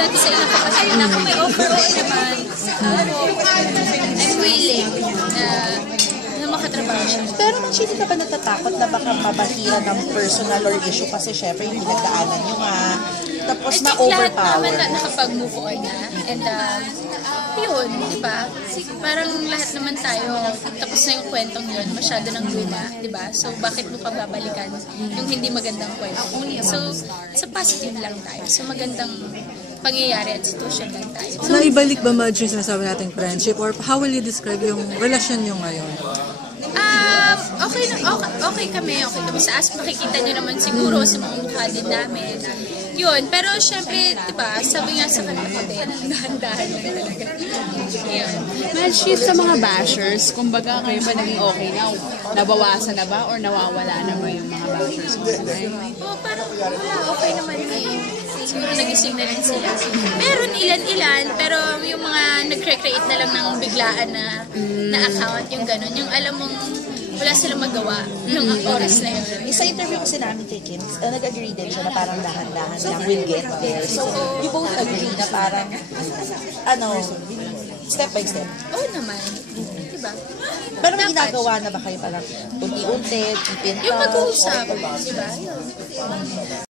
dati sa ilang kapatid na kung may offer ko naman, I'm willing na makatrabaho siya. Pero hindi ka ba natatakot na baka mabahira ng personal or issue kasi syempre yung pinagdaanan nyo nga, tapos ma-overpower? Lahat naman nakapag-move on na, and yun, di ba? Parang lahat naman tayo, tapos na yung kwentong yun, masyado ng luma, di ba? So, bakit mo pa babalikan yung hindi magandang kwento? So, sa positive lang tayo. So, magandang pangyayari at sitwasyon lang tayo. So, naibalik ba, Madge, yung sinasabi nating friendship? Or how will you describe yung relasyon nyo ngayon? okay kami. Sa as makikita nyo naman siguro sa mga mukha din namin. Yun, pero syempre, diba, sabi nga sa kanila ko din, dahan-dahan lang talaga. Yun. Madge, sa mga bashers, kumbaga kayo ba naging okay na? Nabawasan na ba or nawawala na ba yung mga bashers mo sa ngayon? Parang wala, okay naman eh. Siguro nagising na rin sila. Meron ilan-ilan, pero yung mga nagre-create na lang ng biglaan na account, yung gano'n. Yung alam mong wala silang magawa nung oras na yun. Sa interview kasi namin kay Kim, nag-agree din siya na parang dahan-dahan lang will get there. So, you both agree na parang, step by step. Oo naman. Diba? Pero may ginagawa na ba kayo parang unti-unti, keep in touch? Yung mag-uusap, diba?